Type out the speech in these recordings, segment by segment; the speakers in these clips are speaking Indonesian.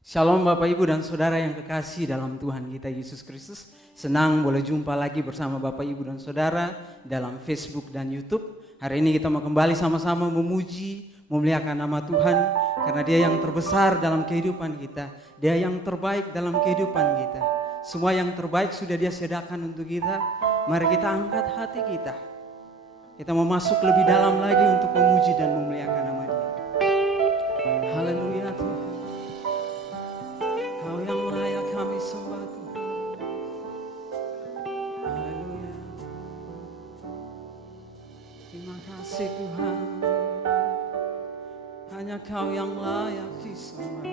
Shalom Bapak Ibu dan Saudara yang kekasih dalam Tuhan kita Yesus Kristus. Senang boleh jumpa lagi bersama Bapak Ibu dan Saudara dalam Facebook dan YouTube. Hari ini kita mau kembali sama-sama memuji, memuliakan nama Tuhan. Karena Dia yang terbesar dalam kehidupan kita. Dia yang terbaik dalam kehidupan kita. Semua yang terbaik sudah Dia sediakan untuk kita. Mari kita angkat hati kita. Kita mau masuk lebih dalam lagi untuk memuji dan memuliakan nama Dia. Haleluya Tuhan. Kau yang layak kami sembah Tuhan. Haleluya. Terima kasih Tuhan. Hanya Kau yang layak disembah.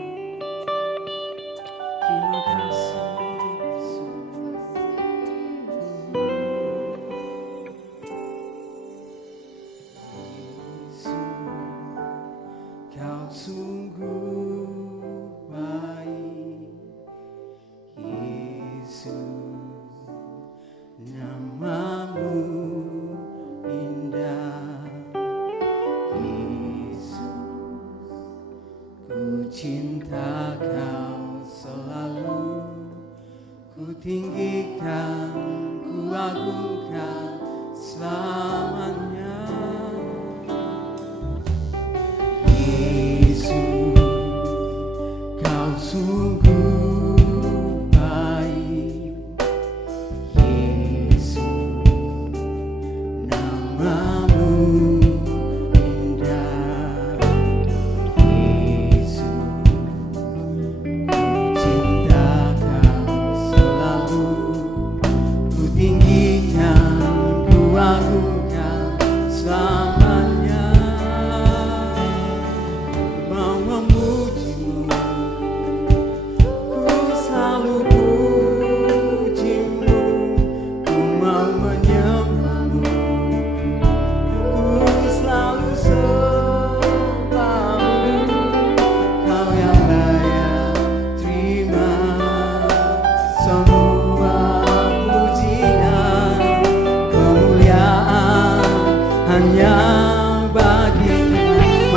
Terima kasih. Cinta Kau selalu, ku tinggikan, ku agungkan selamanya. Yesus, Kau sungguh baik. Yesus, namamu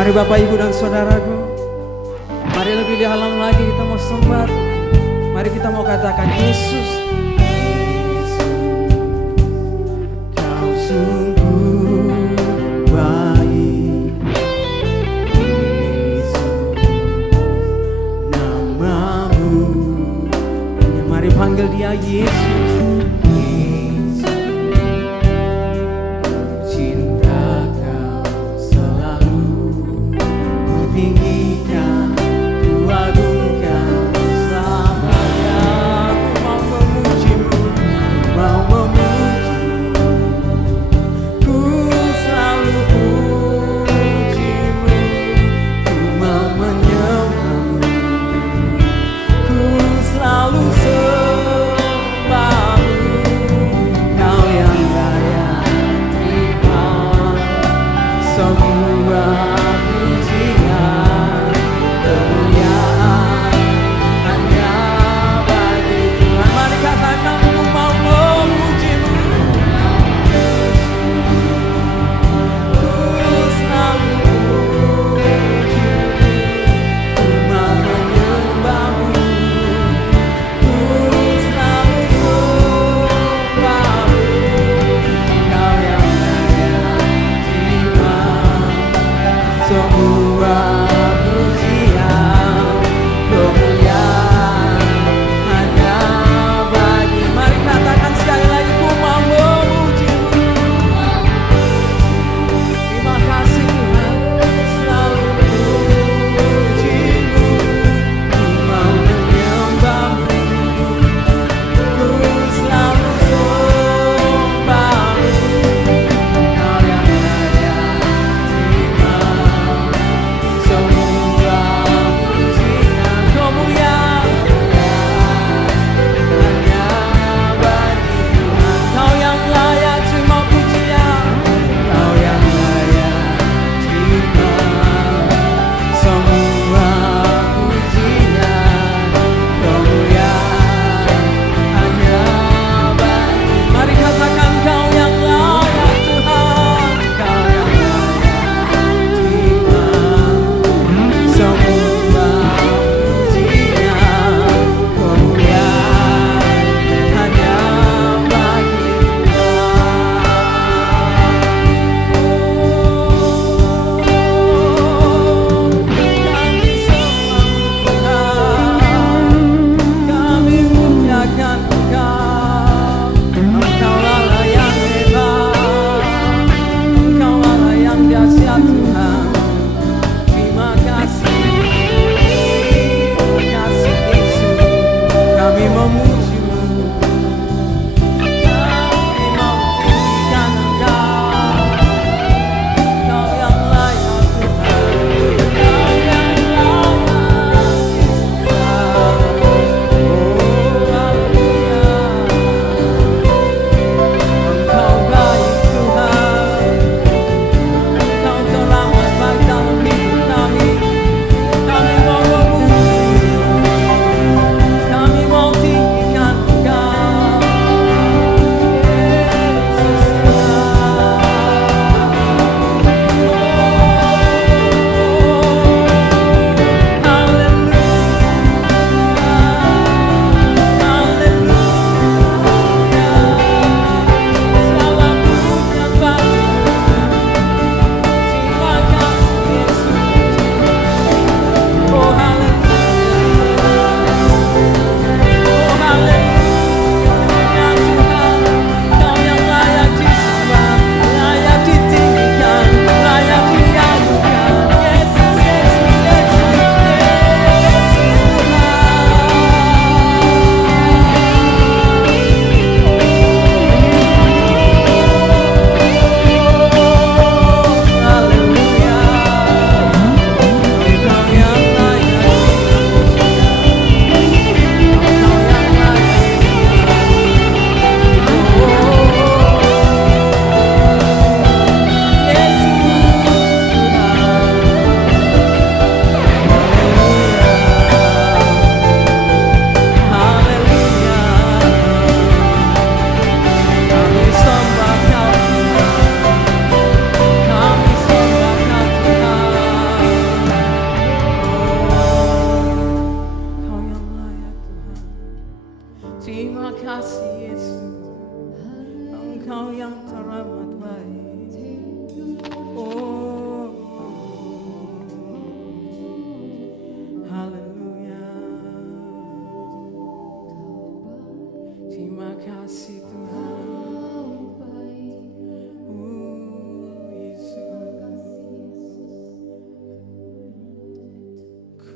Mari Bapak Ibu dan Saudaraku, mari lebih dalam lagi kita mau sembah. Mari kita mau katakan Yesus, Kau sungguh baik. Yesus, namamu. Mari panggil Dia Yesus. Selalu sembah.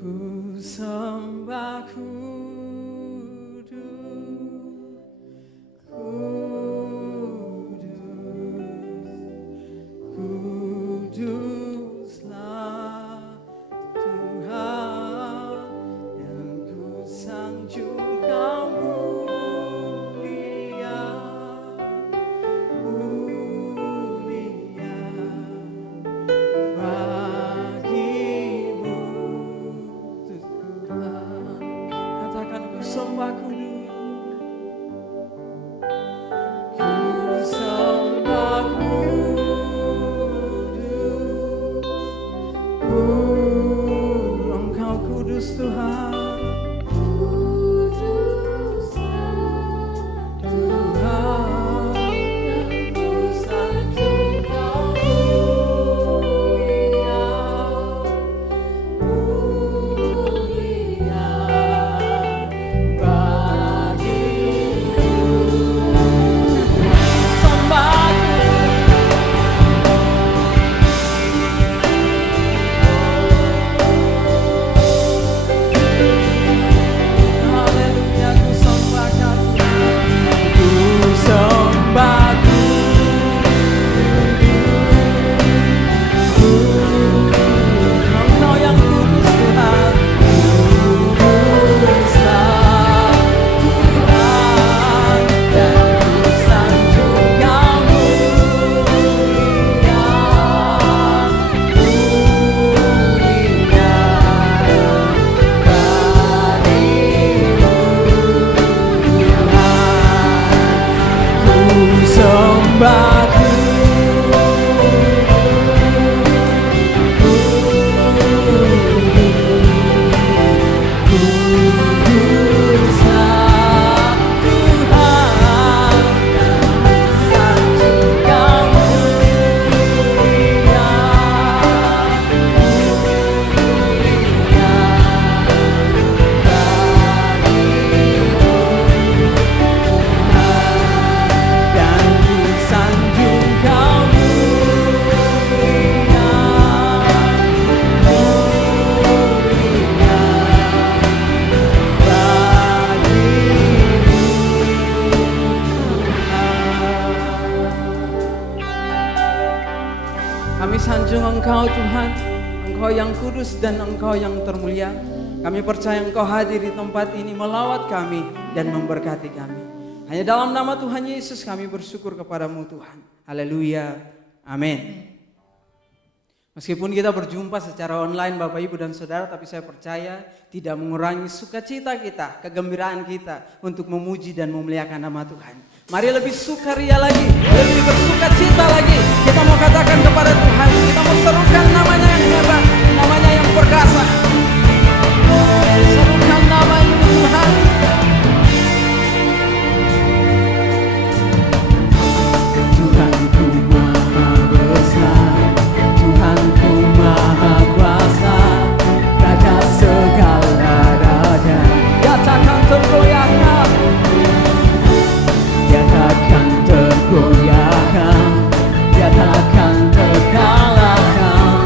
Ku sembah kuduslah Tuhan, dan ku sanjung Kau mulia bagimu Tuhan. Katakan ku sembah kudus, ku sembah kudus, Engkau kudus Tuhan. Kami sanjung Engkau Tuhan, Engkau yang kudus dan Engkau yang termulia. Kami percaya Engkau hadir di tempat ini melawat kami dan memberkati kami. Hanya dalam nama Tuhan Yesus kami bersyukur kepadamu Tuhan. Haleluya. Amin. Meskipun kita berjumpa secara online Bapak Ibu dan Saudara, tapi saya percaya tidak mengurangi sukacita kita, kegembiraan kita untuk memuji dan memuliakan nama Tuhan. Mari lebih sukaria lagi, lebih bersukacita lagi. Kita mau katakan kepada Tuhan, kita mau serukan namanya yang hebat, namanya yang perkasa. Serukan namanya Tuhan. Tuhanku maha besar, Tuhanku maha kuasa, Raja segala raja. Katakan tergoyahkan, Dia takkan tergoyahkan, Dia takkan terkalahkan.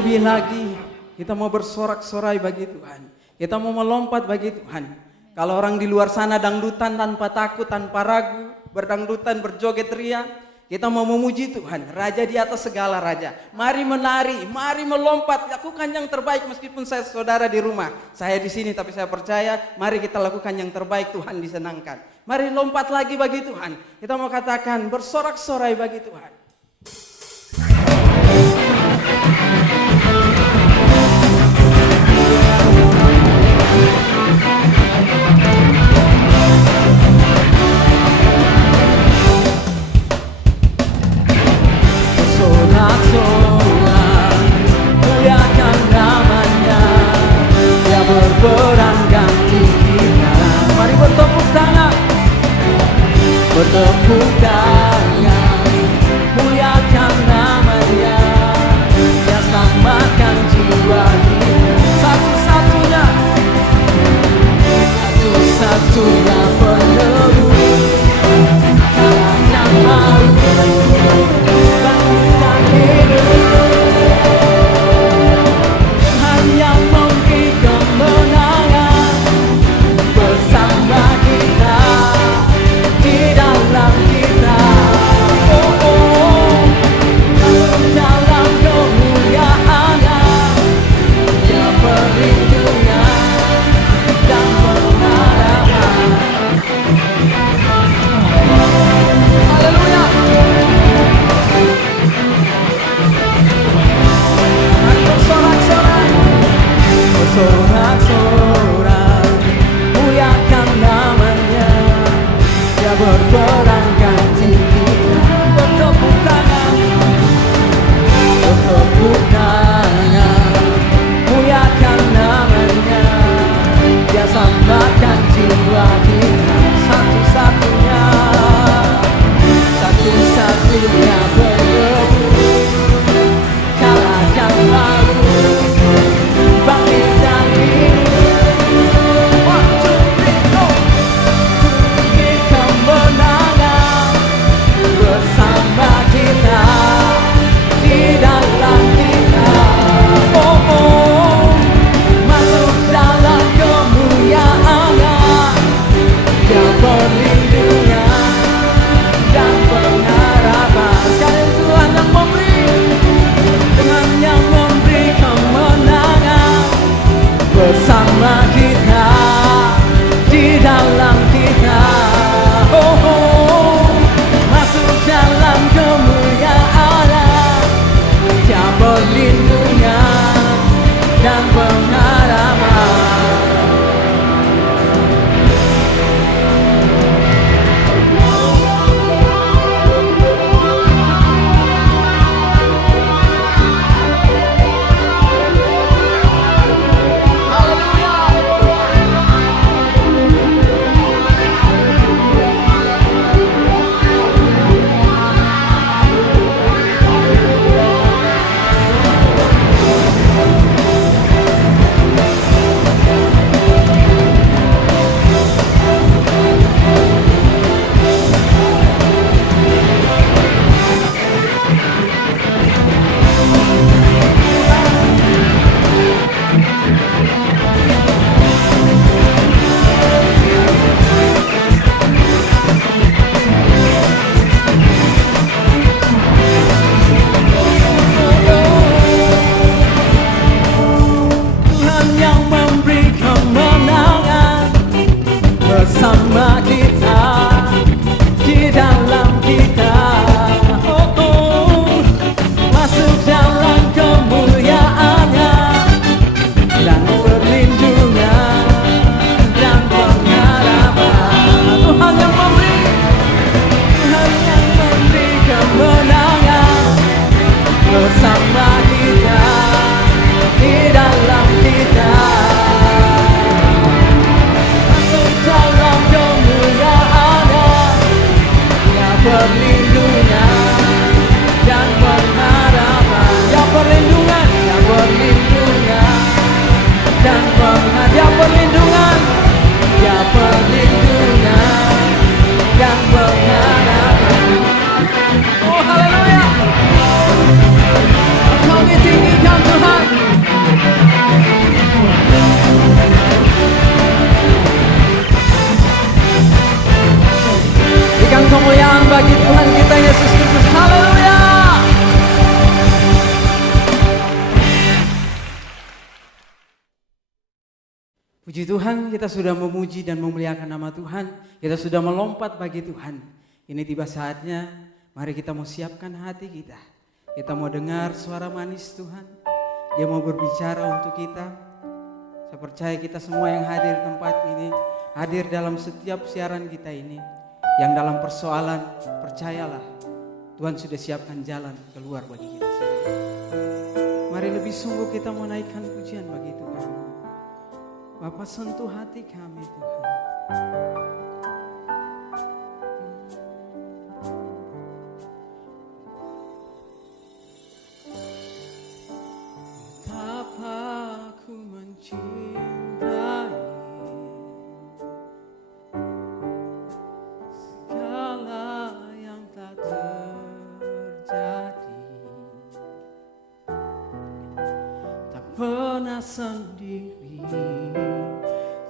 lebih lagi. Kita mau bersorak-sorai bagi Tuhan. Kita mau melompat bagi Tuhan. Kalau orang di luar sana dangdutan tanpa takut, tanpa ragu, berdangdutan, berjoget ria, kita mau memuji Tuhan, Raja di atas segala raja. Mari menari, mari melompat, lakukan yang terbaik meskipun saya saudara di rumah. Saya di sini tapi saya percaya, mari kita lakukan yang terbaik, Tuhan disenangkan. Mari lompat lagi bagi Tuhan. Kita mau katakan bersorak-sorai bagi Tuhan. Sorak-sorai, muliakan namanya, Dia berperang ganti kita. Mari bertepuk tangan, bertepuk tangan, Puji Tuhan, kita sudah memuji dan memuliakan nama Tuhan. Kita sudah melompat bagi Tuhan. Ini tiba saatnya, mari kita mau siapkan hati kita. Kita mau dengar suara manis Tuhan. Dia mau berbicara untuk kita. Saya percaya kita semua yang hadir di tempat ini, hadir dalam setiap siaran kita ini. Yang dalam persoalan, percayalah, Tuhan sudah siapkan jalan keluar bagi kita semua. Mari lebih sungguh kita mau naikkan pujian bagi Tuhan. Bapa, sentuh hati kami Tuhan. Betapa aku mencintai segala yang tak terjadi. Tak pernah sendiri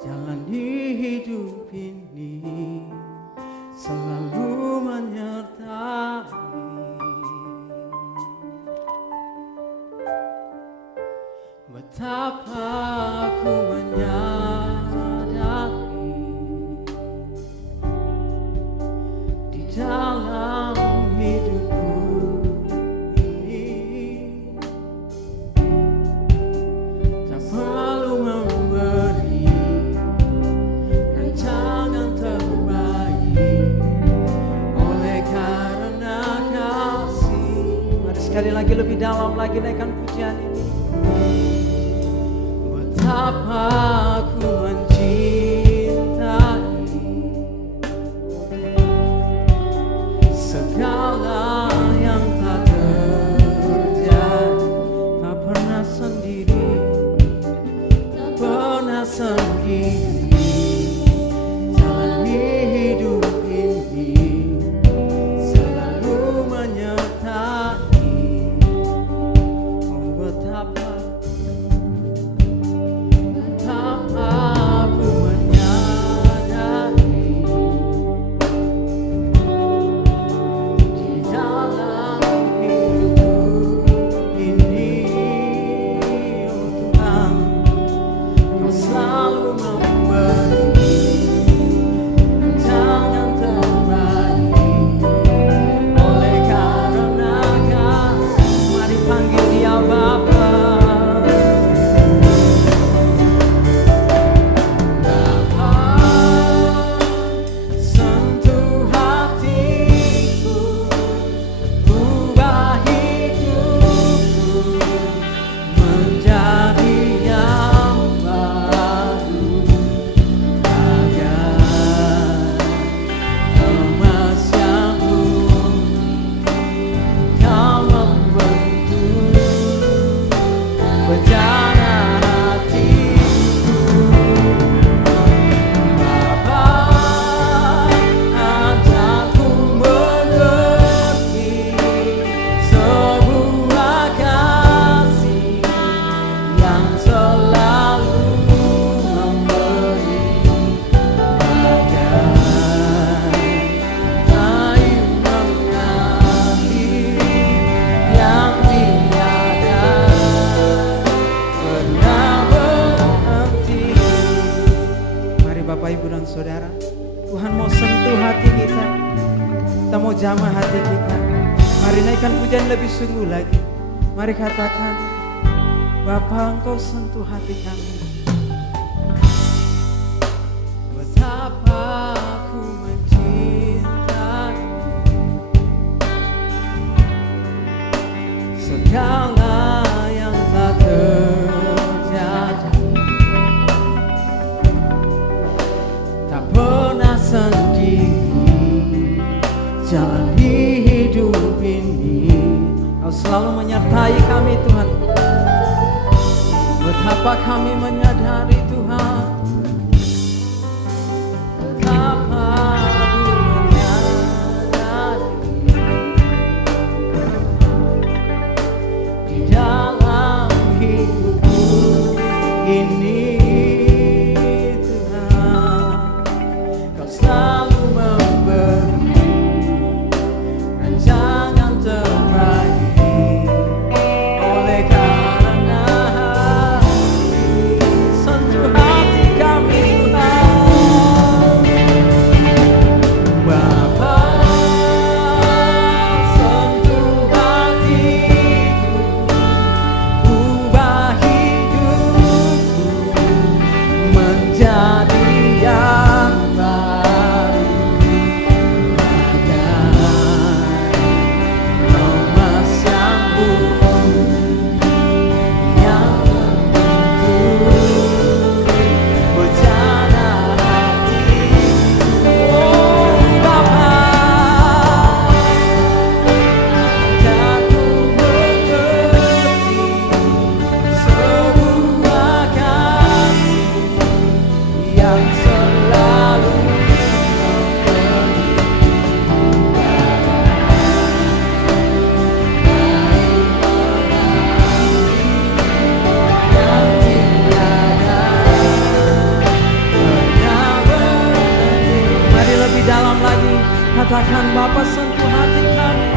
jalani hidup ini, selalu menyertai. Betapa aku menyadari di dalam hidupku ini tak perlu memberi rancangan terbaik oleh karena kasih. Mari sekali lagi lebih dalam lagi naikkan pujian ini. Betapa aku mencintai segala yang tak terjadi. Tak pernah sendiri, tak pernah sendiri jalani hidup ini, selalu menyertai. Oh, betapa aku menyadari di dalam hidupku ini, oh Tuhan, Kau selalu memberi jangan terbaik oleh karena kasih. Mari panggil Dia Bapa. Saudara, Tuhan mau sentuh hati kita. Kita mau jamah hati kita. Mari naikkan pujian lebih sungguh lagi. Mari katakan, Bapa, Engkau sentuh hati kami. Betapa aku mencintai segala yang tak terjadi. Tak pernah sendiri jalani hidup ini, Kau selalu menyertai kami Tuhan. Betapa kami menyadari Tuhan, betapa aku menyadari di dalam hidupku ini. Selalu memberi rancangan terbaik oleh karena sentuh hati kami. Tuhan Bapa sentuh hati kami.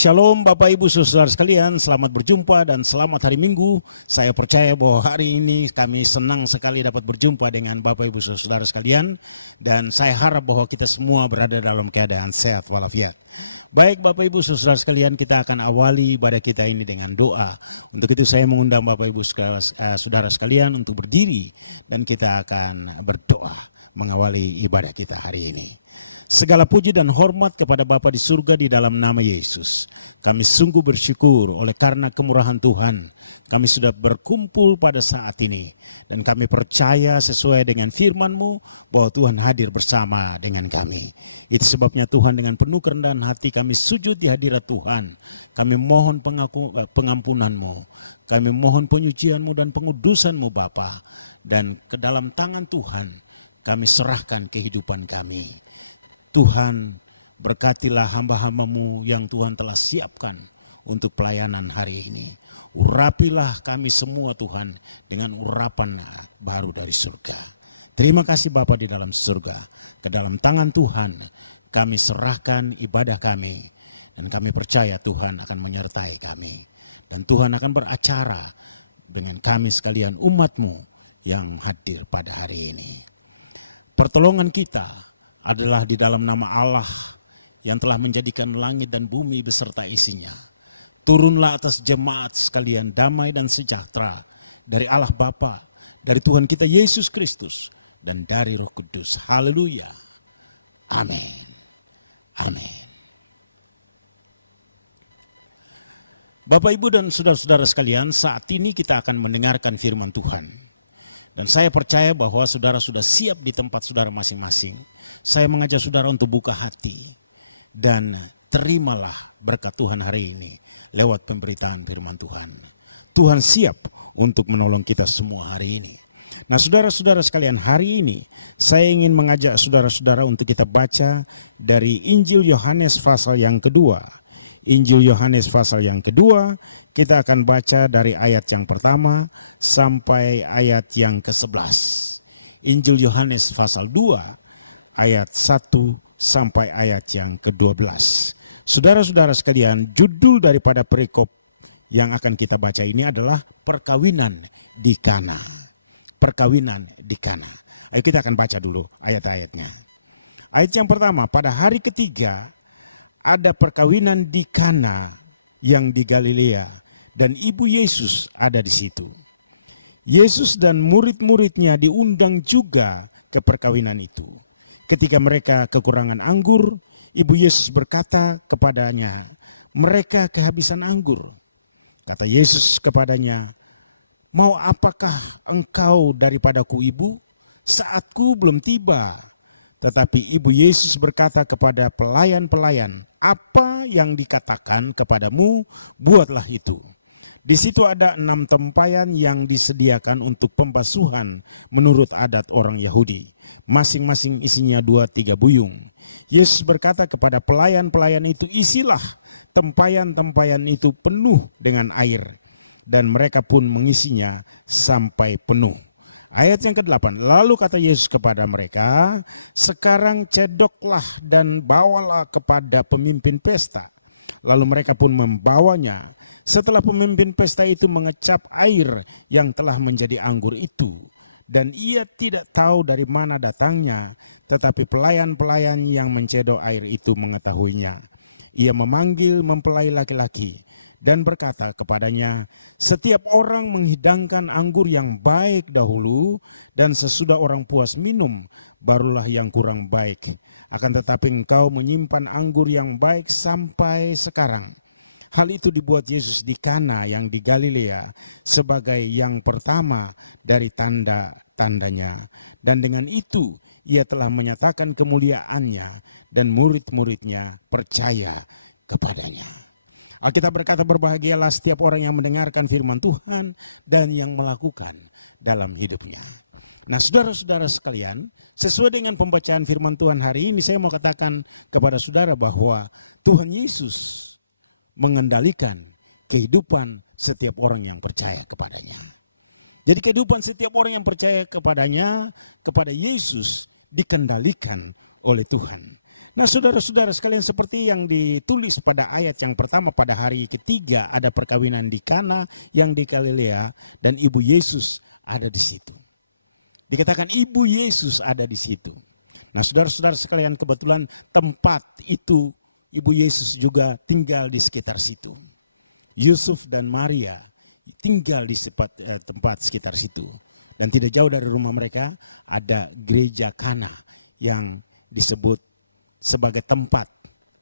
Shalom Bapak Ibu Saudara sekalian, selamat berjumpa dan selamat hari Minggu. Saya percaya bahwa hari ini kami senang sekali dapat berjumpa dengan Bapak Ibu Saudara sekalian. Dan saya harap bahwa kita semua berada dalam keadaan sehat walafiat. Baik Bapak Ibu Saudara sekalian, kita akan awali ibadah kita ini dengan doa. Untuk itu saya mengundang Bapak Ibu Saudara sekalian untuk berdiri dan kita akan berdoa mengawali ibadah kita hari ini. Segala puji dan hormat kepada Bapa di surga di dalam nama Yesus. Kami sungguh bersyukur oleh karena kemurahan Tuhan. Kami sudah berkumpul pada saat ini. Dan kami percaya sesuai dengan firman-Mu bahwa Tuhan hadir bersama dengan kami. Itu sebabnya Tuhan dengan penuh kerendahan hati kami sujud di hadirat Tuhan. Kami mohon pengampunan-Mu. Kami mohon penyucian-Mu dan pengudusan-Mu Bapa. Dan ke dalam tangan Tuhan kami serahkan kehidupan kami. Tuhan, berkatilah hamba-hamba-Mu yang Tuhan telah siapkan untuk pelayanan hari ini. Urapilah kami semua Tuhan dengan urapan baru dari surga. Terima kasih Bapa di dalam surga. Ke dalam tangan Tuhan kami serahkan ibadah kami. Dan kami percaya Tuhan akan menyertai kami. Dan Tuhan akan beracara dengan kami sekalian umat-Mu yang hadir pada hari ini. Pertolongan kita adalah di dalam nama Allah yang telah menjadikan langit dan bumi beserta isinya. Turunlah atas jemaat sekalian damai dan sejahtera dari Allah Bapa, dari Tuhan kita Yesus Kristus, dan dari Roh Kudus. Haleluya. Amin. Amin. Bapak, Ibu, dan saudara-saudara sekalian, saat ini kita akan mendengarkan firman Tuhan. Dan saya percaya bahwa saudara sudah siap di tempat saudara masing-masing. Saya mengajak saudara untuk buka hati dan terimalah berkat Tuhan hari ini lewat pemberitaan firman Tuhan. Tuhan siap untuk menolong kita semua hari ini. Nah saudara-saudara sekalian, hari ini saya ingin mengajak saudara-saudara untuk kita baca dari Injil Yohanes pasal yang kedua. Injil Yohanes pasal yang kedua, kita akan baca dari ayat yang pertama sampai ayat yang ke-11. Injil Yohanes pasal 2 ayat 1 sampai ayat yang ke-12. Saudara-saudara sekalian, judul daripada perikop yang akan kita baca ini adalah perkawinan di Kana. Perkawinan di Kana. Ayo kita akan baca dulu ayat-ayatnya. Ayat yang pertama, pada hari ketiga ada perkawinan di Kana yang di Galilea dan ibu Yesus ada di situ. Yesus dan murid-muridnya diundang juga ke perkawinan itu. Ketika mereka kekurangan anggur, ibu Yesus berkata kepadanya, mereka kehabisan anggur. Kata Yesus kepadanya, mau apakah engkau daripadaku ibu? Saatku belum tiba. Tetapi Ibu Yesus berkata kepada pelayan-pelayan, apa yang dikatakan kepadamu, buatlah itu. Di situ ada 6 tempayan yang disediakan untuk pembasuhan menurut adat orang Yahudi. Masing-masing isinya 2-3 buyung. Yesus berkata kepada pelayan-pelayan itu, isilah tempayan-tempayan itu penuh dengan air. Dan mereka pun mengisinya sampai penuh. Ayat yang ke-8, lalu kata Yesus kepada mereka, sekarang cedoklah dan bawalah kepada pemimpin pesta. Lalu mereka pun membawanya. Setelah pemimpin pesta itu mengecap air yang telah menjadi anggur itu. Dan ia tidak tahu dari mana datangnya, tetapi pelayan-pelayan yang mencedok air itu mengetahuinya. Ia memanggil mempelai laki-laki dan berkata kepadanya, setiap orang menghidangkan anggur yang baik dahulu, dan sesudah orang puas minum, barulah yang kurang baik. Akan tetapi engkau menyimpan anggur yang baik sampai sekarang. Hal itu dibuat Yesus di Kana yang di Galilea sebagai yang pertama dari tanda-tandanya. Dan dengan itu ia telah menyatakan kemuliaannya, dan murid-muridnya percaya kepadanya. Alkitab berkata, berbahagialah setiap orang yang mendengarkan firman Tuhan dan yang melakukan dalam hidupnya. Nah, saudara-saudara sekalian, sesuai dengan pembacaan firman Tuhan hari ini, saya mau katakan kepada saudara bahwa Tuhan Yesus mengendalikan kehidupan setiap orang yang percaya kepadanya. Jadi kehidupan setiap orang yang percaya kepadanya, kepada Yesus, dikendalikan oleh Tuhan. Nah, saudara-saudara sekalian, seperti yang ditulis pada ayat yang pertama, pada hari ketiga ada perkawinan di Kana yang di Galilea, dan Ibu Yesus ada di situ. Dikatakan Ibu Yesus ada di situ. Nah, saudara-saudara sekalian, kebetulan tempat itu Ibu Yesus juga tinggal di sekitar situ. Yusuf dan Maria tinggal di tempat sekitar situ. Dan tidak jauh dari rumah mereka ada gereja Kana yang disebut sebagai tempat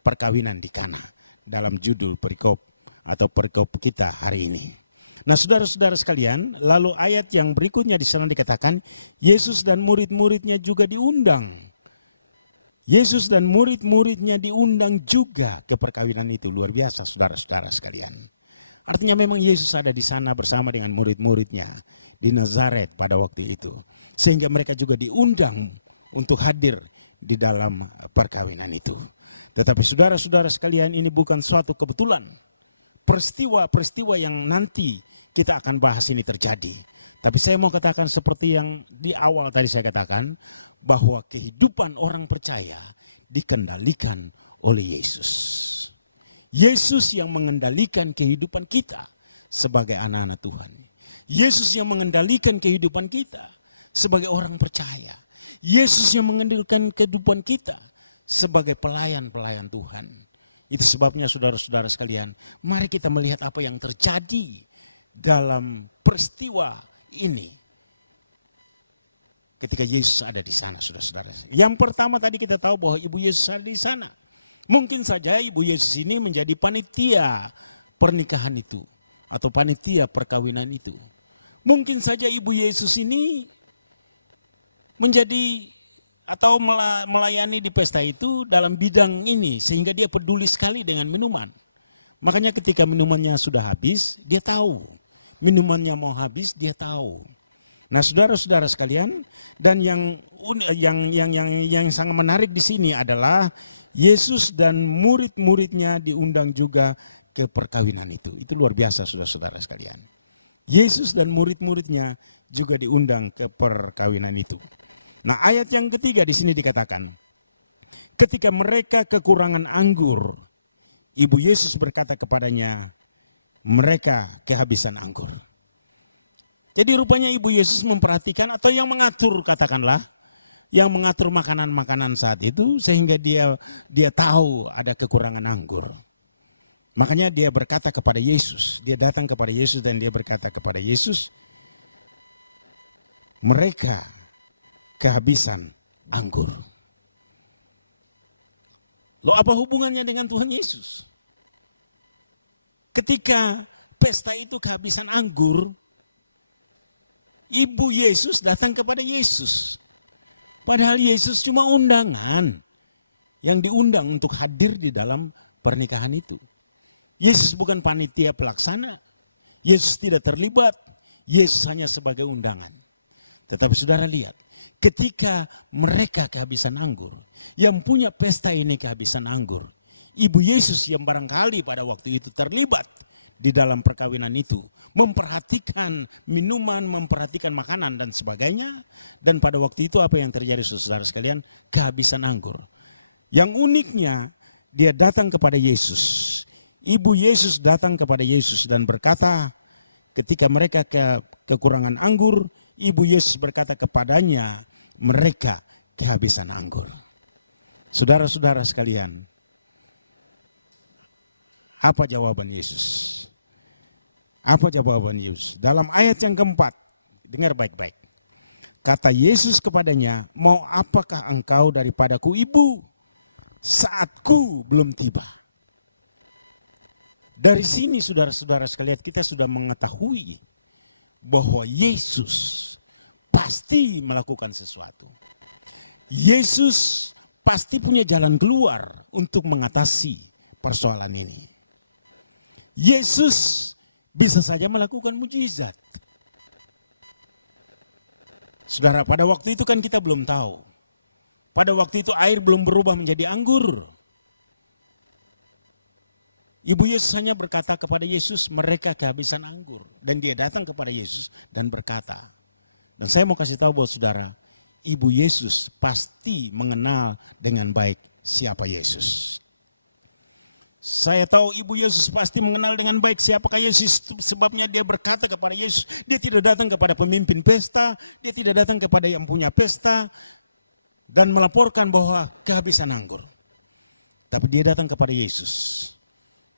perkawinan di Kana dalam judul perikop atau perikop kita hari ini. Nah, saudara-saudara sekalian, lalu ayat yang berikutnya di sana dikatakan Yesus dan murid-muridnya juga diundang. Yesus dan murid-muridnya diundang juga ke perkawinan itu. Luar biasa, saudara-saudara sekalian. Artinya memang Yesus ada di sana bersama dengan murid-muridnya di Nazaret pada waktu itu. Sehingga mereka juga diundang untuk hadir di dalam perkawinan itu. Tetapi saudara-saudara sekalian, ini bukan suatu kebetulan. Peristiwa-peristiwa yang nanti kita akan bahas ini terjadi. Tapi saya mau katakan seperti yang di awal tadi saya katakan, bahwa kehidupan orang percaya dikendalikan oleh Yesus. Yesus yang mengendalikan kehidupan kita sebagai anak-anak Tuhan. Yesus yang mengendalikan kehidupan kita sebagai orang percaya. Yesus yang mengendalikan kehidupan kita sebagai pelayan-pelayan Tuhan. Itu sebabnya saudara-saudara sekalian, mari kita melihat apa yang terjadi dalam peristiwa ini. Ketika Yesus ada di sana, saudara-saudara. Yang pertama tadi kita tahu bahwa Ibu Yesus ada di sana. Mungkin saja Ibu Yesus ini menjadi panitia pernikahan itu. Atau panitia perkawinan itu. Mungkin saja Ibu Yesus ini menjadi atau melayani di pesta itu dalam bidang ini, sehingga dia peduli sekali dengan minuman. Makanya ketika minumannya sudah habis, dia tahu. Minumannya mau habis, dia tahu. Nah, saudara-saudara sekalian, dan yang sangat menarik di sini adalah Yesus dan murid-muridnya diundang juga ke perkawinan itu. Itu luar biasa, saudara-saudara sekalian. Yesus dan murid-muridnya juga diundang ke perkawinan itu. Nah, ayat yang ketiga di sini dikatakan, ketika mereka kekurangan anggur, Ibu Yesus berkata kepadanya, mereka kehabisan anggur. Jadi rupanya Ibu Yesus memperhatikan atau yang mengatur, katakanlah, yang mengatur makanan-makanan saat itu, sehingga dia tahu ada kekurangan anggur. Makanya dia berkata kepada Yesus, dia datang kepada Yesus dan dia berkata kepada Yesus, mereka kehabisan anggur. Loh, apa hubungannya dengan Tuhan Yesus? Ketika pesta itu kehabisan anggur, Ibu Yesus datang kepada Yesus. Padahal Yesus cuma undangan yang diundang untuk hadir di dalam pernikahan itu. Yesus bukan panitia pelaksana. Yesus tidak terlibat. Yesus hanya sebagai undangan. Tetapi saudara lihat, ketika mereka kehabisan anggur, yang punya pesta ini kehabisan anggur, Ibu Yesus yang barangkali pada waktu itu terlibat di dalam perkawinan itu, memperhatikan minuman, memperhatikan makanan dan sebagainya. Dan pada waktu itu apa yang terjadi saudara sekalian? Kehabisan anggur. Yang uniknya, dia datang kepada Yesus. Ibu Yesus datang kepada Yesus dan berkata, ketika mereka kekurangan anggur, Ibu Yesus berkata kepadanya, mereka kehabisan anggur. Saudara-saudara sekalian, apa jawaban Yesus? Apa jawaban Yesus? Dalam ayat yang keempat, dengar baik-baik. Kata Yesus kepadanya, mau apakah engkau daripadaku ibu? Saatku belum tiba. Dari sini saudara-saudara sekalian kita sudah mengetahui bahwa Yesus pasti melakukan sesuatu. Yesus pasti punya jalan keluar untuk mengatasi persoalan ini. Yesus bisa saja melakukan mujizat. Saudara, pada waktu itu kan kita belum tahu. Pada waktu itu air belum berubah menjadi anggur. Ibu Yesus hanya berkata kepada Yesus, mereka kehabisan anggur. Dan dia datang kepada Yesus dan berkata. Dan saya mau kasih tahu buat saudara, Ibu Yesus pasti mengenal dengan baik siapa Yesus. Saya tahu Ibu Yesus pasti mengenal dengan baik siapakah Yesus. Sebabnya dia berkata kepada Yesus, dia tidak datang kepada pemimpin pesta, dia tidak datang kepada yang punya pesta, dan melaporkan bahwa kehabisan anggur. Tapi dia datang kepada Yesus.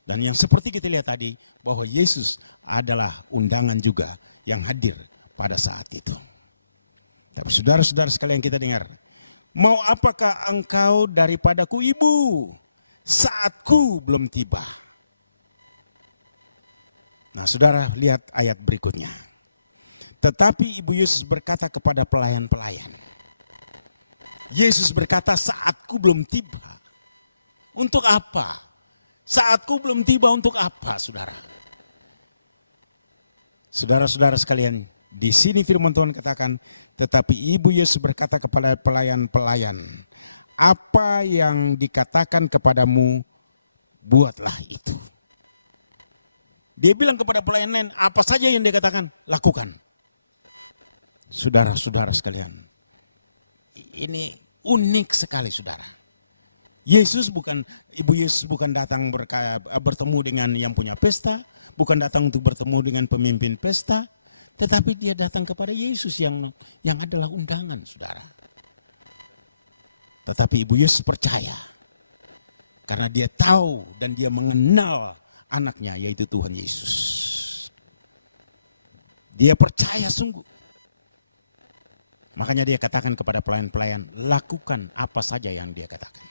Dan yang seperti kita lihat tadi, bahwa Yesus adalah undangan juga yang hadir pada saat itu. Tapi saudara-saudara sekalian kita dengar, mau apakah engkau daripadaku ibu? Saatku belum tiba. Nah, saudara lihat ayat berikutnya. Tetapi Ibu Yesus berkata kepada pelayan-pelayan. Yesus berkata, saatku belum tiba. Untuk apa? Saatku belum tiba untuk apa, saudara? Saudara-saudara sekalian, di sini firman Tuhan katakan, tetapi Ibu Yesus berkata kepada pelayan-pelayan, apa yang dikatakan kepadamu, buatlah itu. Dia bilang kepada pelayan lain, apa saja yang dia katakan, lakukan. Saudara-saudara sekalian, ini unik sekali saudara. Ibu Yesus bukan datang bertemu dengan yang punya pesta, bukan datang untuk bertemu dengan pemimpin pesta, tetapi dia datang kepada Yesus yang adalah undangan saudara. Tetapi Ibu Yesus percaya. Karena dia tahu dan dia mengenal anaknya yaitu Tuhan Yesus. Dia percaya sungguh. Makanya dia katakan kepada pelayan-pelayan, lakukan apa saja yang dia katakan.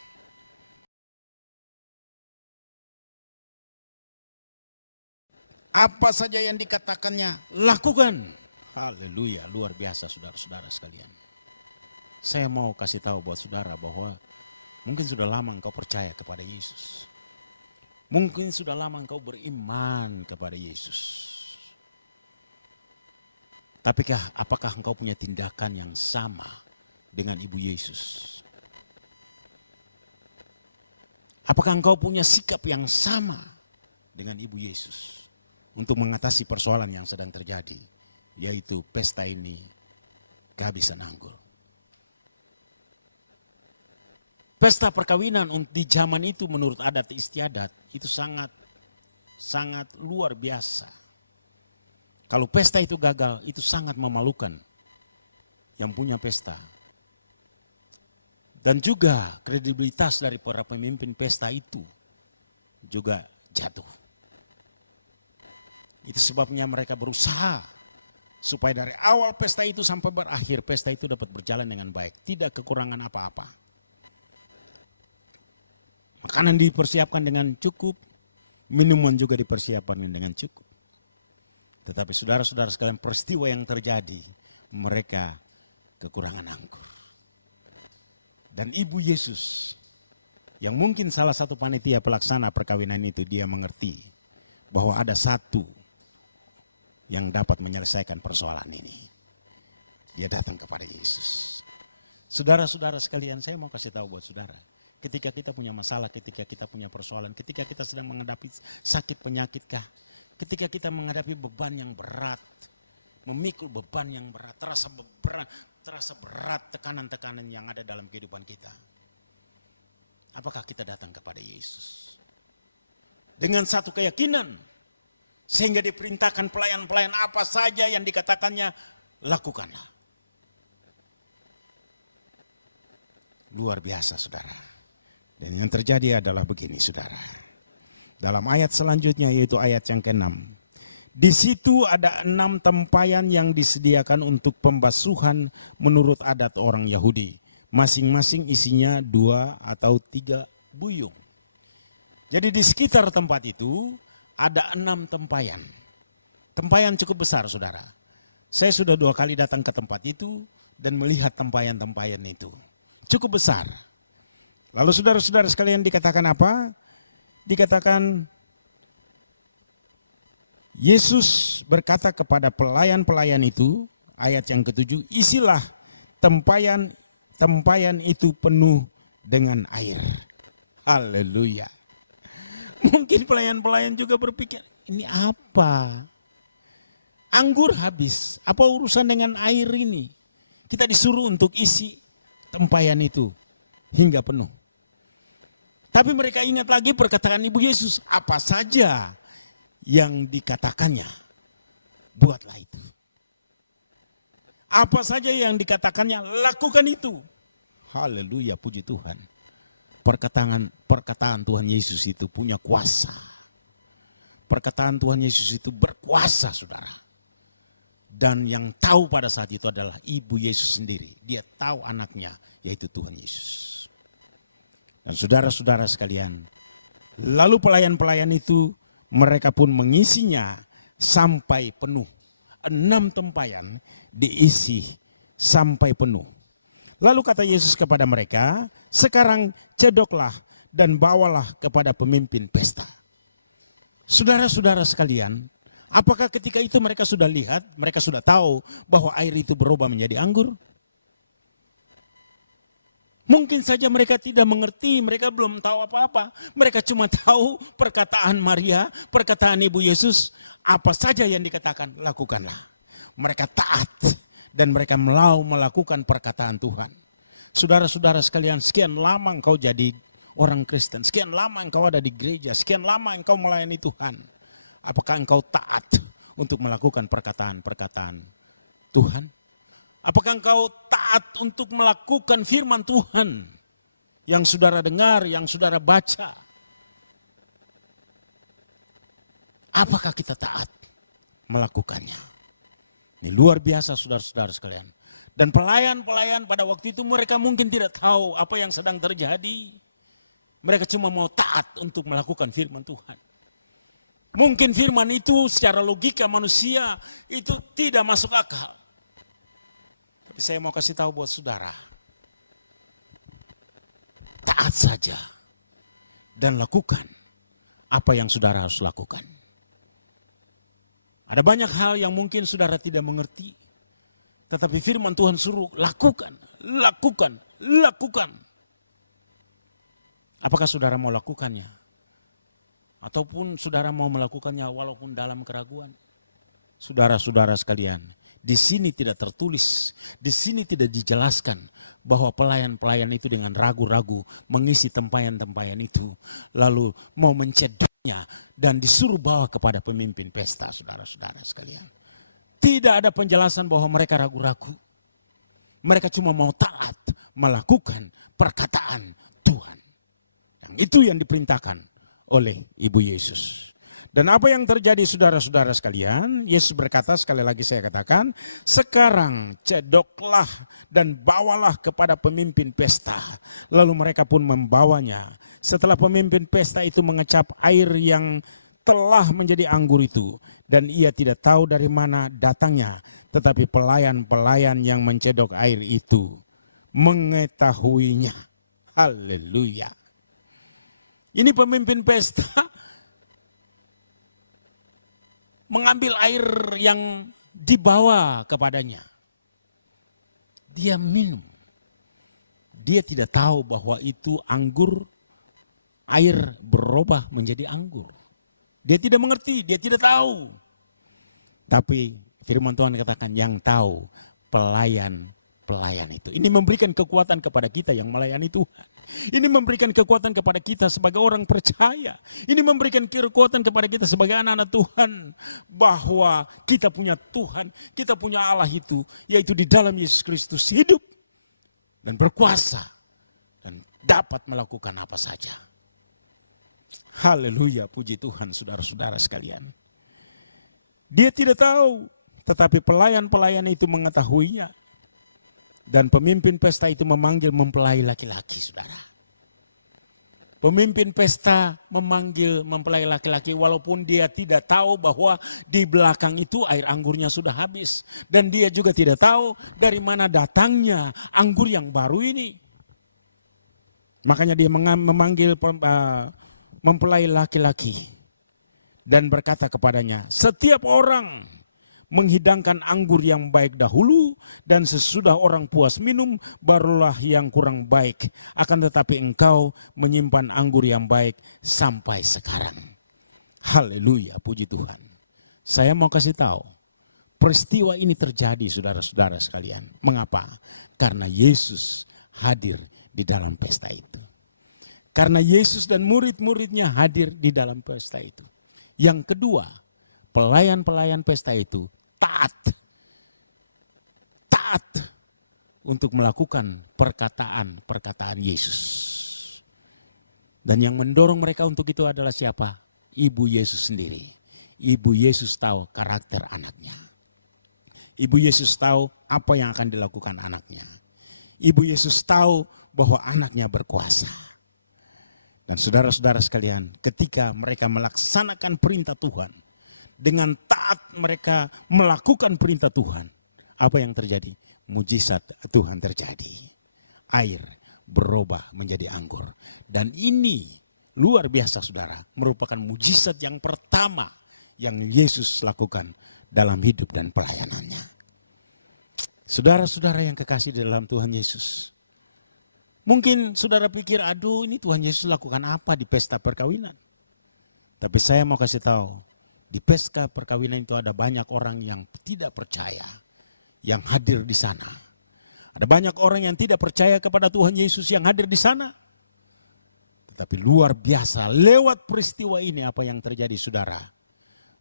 Apa saja yang dikatakannya, lakukan. Haleluya, luar biasa saudara-saudara sekalian. Saya mau kasih tahu buat saudara bahwa mungkin sudah lama engkau percaya kepada Yesus. Mungkin sudah lama engkau beriman kepada Yesus. Tapi apakah engkau punya tindakan yang sama dengan Ibu Yesus? Apakah engkau punya sikap yang sama dengan Ibu Yesus untuk mengatasi persoalan yang sedang terjadi, yaitu pesta ini kehabisan anggur? Pesta perkawinan di zaman itu menurut adat istiadat itu sangat luar biasa. Kalau pesta itu gagal, itu sangat memalukan yang punya pesta. Dan juga kredibilitas dari para pemimpin pesta itu juga jatuh. Itu sebabnya mereka berusaha supaya dari awal pesta itu sampai berakhir, pesta itu dapat berjalan dengan baik. Tidak kekurangan apa-apa. Makanan dipersiapkan dengan cukup, minuman juga dipersiapkan dengan cukup. Tetapi saudara-saudara sekalian, peristiwa yang terjadi, mereka kekurangan anggur. Dan ibu Yesus, yang mungkin salah satu panitia pelaksana perkawinan itu, dia mengerti bahwa ada satu yang dapat menyelesaikan persoalan ini. Dia datang kepada Yesus. Saudara-saudara sekalian, saya mau kasih tahu buat saudara. Ketika kita punya masalah, ketika kita punya persoalan, ketika kita sedang menghadapi sakit penyakit kah, ketika kita menghadapi beban yang berat, memikul beban yang berat, terasa berat tekanan-tekanan yang ada dalam kehidupan kita. Apakah kita datang kepada Yesus dengan satu keyakinan, sehingga diperintahkan pelayan-pelayan apa saja yang dikatakannya, lakukanlah. Luar biasa, saudara. Dan yang terjadi adalah begini, saudara. Dalam ayat selanjutnya, yaitu ayat yang ke-6. Di situ ada 6 tempayan yang disediakan untuk pembasuhan menurut adat orang Yahudi. Masing-masing isinya 2 atau 3 buyung. Jadi di sekitar tempat itu ada 6 tempayan. Tempayan cukup besar, saudara. Saya sudah 2 kali datang ke tempat itu dan melihat tempayan-tempayan itu. Cukup besar. Lalu saudara-saudara sekalian dikatakan apa? Dikatakan Yesus berkata kepada pelayan-pelayan itu, ayat yang ke-7, isilah tempayan itu penuh dengan air. Haleluya. Mungkin pelayan-pelayan juga berpikir, ini apa? Anggur habis, apa urusan dengan air ini? Kita disuruh untuk isi tempayan itu hingga penuh. Tapi mereka ingat lagi perkataan Ibu Yesus, apa saja yang dikatakannya, buatlah itu. Apa saja yang dikatakannya, lakukan itu. Haleluya, puji Tuhan. Perkataan Tuhan Yesus itu punya kuasa. Perkataan Tuhan Yesus itu berkuasa, saudara. Dan yang tahu pada saat itu adalah Ibu Yesus sendiri. Dia tahu anaknya, yaitu Tuhan Yesus. Dan saudara-saudara sekalian, lalu pelayan-pelayan itu, mereka pun mengisinya sampai penuh. 6 tempayan diisi sampai penuh. Lalu kata Yesus kepada mereka, sekarang cedoklah dan bawalah kepada pemimpin pesta. Saudara-saudara sekalian, apakah ketika itu mereka sudah lihat, mereka sudah tahu bahwa air itu berubah menjadi anggur? Mungkin saja mereka tidak mengerti, mereka belum tahu apa-apa. Mereka cuma tahu perkataan Maria, perkataan Ibu Yesus, apa saja yang dikatakan, lakukanlah. Mereka taat dan mereka mau melakukan perkataan Tuhan. Saudara-saudara sekalian, sekian lama engkau jadi orang Kristen, sekian lama engkau ada di gereja, sekian lama engkau melayani Tuhan. Apakah engkau taat untuk melakukan perkataan-perkataan Tuhan? Apakah engkau taat untuk melakukan firman Tuhan yang saudara dengar, yang saudara baca? Apakah kita taat melakukannya? Ini luar biasa, saudara-saudara sekalian. Dan pelayan-pelayan pada waktu itu mereka mungkin tidak tahu apa yang sedang terjadi. Mereka cuma mau taat untuk melakukan firman Tuhan. Mungkin firman itu secara logika manusia itu tidak masuk akal. Saya mau kasih tahu buat saudara, taat saja dan lakukan apa yang saudara harus lakukan. Ada banyak hal yang mungkin saudara tidak mengerti, tetapi firman Tuhan suruh lakukan, lakukan, lakukan. Apakah saudara mau lakukannya? Ataupun saudara mau melakukannya walaupun dalam keraguan? Saudara-saudara sekalian, di sini tidak tertulis, di sini tidak dijelaskan bahwa pelayan-pelayan itu dengan ragu-ragu mengisi tempayan-tempayan itu, lalu mau mencedoknya dan disuruh bawa kepada pemimpin pesta, saudara-saudara sekalian. Tidak ada penjelasan bahwa mereka ragu-ragu. Mereka cuma mau taat melakukan perkataan Tuhan. Yang itu yang diperintahkan oleh Ibu Yesus. Dan apa yang terjadi, saudara-saudara sekalian, Yesus berkata, sekali lagi saya katakan, sekarang cedoklah dan bawalah kepada pemimpin pesta. Lalu mereka pun membawanya. Setelah pemimpin pesta itu mengecap air yang telah menjadi anggur itu, dan ia tidak tahu dari mana datangnya, tetapi pelayan-pelayan yang mencedok air itu mengetahuinya. Haleluya. Ini pemimpin pesta mengambil air yang dibawa kepadanya. Dia minum. Dia tidak tahu bahwa itu anggur, air berubah menjadi anggur. Dia tidak mengerti, dia tidak tahu. Tapi firman Tuhan katakan yang tahu pelayan itu. Ini memberikan kekuatan kepada kita yang melayani Tuhan. Ini memberikan kekuatan kepada kita sebagai orang percaya. Ini memberikan kekuatan kepada kita sebagai anak-anak Tuhan. Bahwa kita punya Tuhan, kita punya Allah itu. Yaitu di dalam Yesus Kristus hidup. Dan berkuasa. Dan dapat melakukan apa saja. Haleluya, puji Tuhan saudara-saudara sekalian. Dia tidak tahu, tetapi pelayan-pelayan itu mengetahuinya. Dan pemimpin pesta itu memanggil mempelai laki-laki, saudara. Pemimpin pesta memanggil mempelai laki-laki walaupun dia tidak tahu bahwa di belakang itu air anggurnya sudah habis. Dan dia juga tidak tahu dari mana datangnya anggur yang baru ini. Makanya dia memanggil mempelai laki-laki dan berkata kepadanya, setiap orang menghidangkan anggur yang baik dahulu dan sesudah orang puas minum barulah yang kurang baik. Akan tetapi engkau menyimpan anggur yang baik sampai sekarang. Haleluya, puji Tuhan. Saya mau kasih tahu, peristiwa ini terjadi saudara-saudara sekalian. Mengapa? Karena Yesus hadir di dalam pesta itu. Karena Yesus dan murid-muridnya hadir di dalam pesta itu. Yang kedua, pelayan-pelayan pesta itu taat untuk melakukan perkataan Yesus. Dan yang mendorong mereka untuk itu adalah siapa? Ibu Yesus sendiri. Ibu Yesus tahu karakter anaknya. Ibu Yesus tahu apa yang akan dilakukan anaknya. Ibu Yesus tahu bahwa anaknya berkuasa. Dan saudara-saudara sekalian, ketika mereka melaksanakan perintah Tuhan, dengan taat mereka melakukan perintah Tuhan, apa yang terjadi? Mujizat Tuhan terjadi. Air berubah menjadi anggur. Dan ini luar biasa saudara, merupakan mujizat yang pertama yang Yesus lakukan dalam hidup dan pelayanannya. Saudara-saudara yang kekasih di dalam Tuhan Yesus, mungkin saudara pikir, aduh ini Tuhan Yesus lakukan apa di pesta perkawinan. Tapi saya mau kasih tahu, di pesta perkawinan itu ada banyak orang yang tidak percaya, yang hadir di sana. Ada banyak orang yang tidak percaya kepada Tuhan Yesus yang hadir di sana. Tetapi luar biasa, lewat peristiwa ini apa yang terjadi saudara.